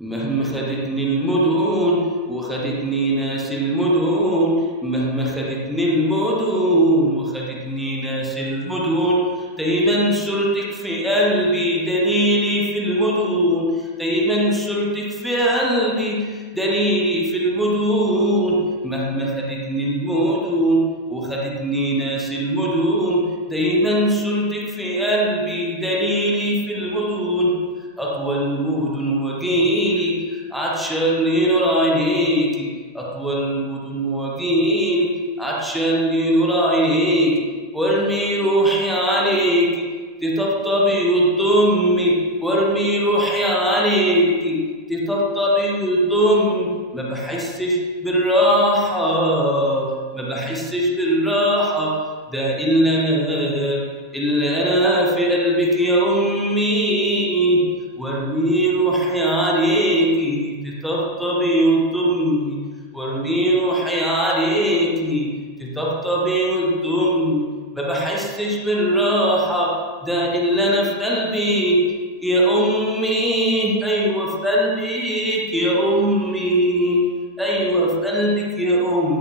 مهما خدتني المدن وخدتني ناس المدن، مهما خدتني المدن وخدتني ناس المدن، دايما صورتك في قلبي دليلي في المدن، دايما صورتك في قلبي دليلي في المدن. مهما خدتني المدن وخدتني ناس المدن، دايما صورتك في قلبي دليلي في المدن. أطول المدن وجيلي عطشان لنور عينيكي، أطول المدن وجيلي عطشان لنور عينيكي، وارمي روحي عليكي تطبطبي وتضمي، وارمي روحي عليكي تطبطبي وتضمي. ما بحسش بالراحة، ما بحسش بالراحة، ده إلا أنا في قلبك يا أمي. وارمي روحي عليكي تطبطبي وتضمي، وارمي روحي عليكي تطبطبي وتضمي. ما بحسش بالراحة، ده إلا أنا في قلبك يا أمي. أيوة في قلبك يا أمي، أيوة في قلبك يا أمي.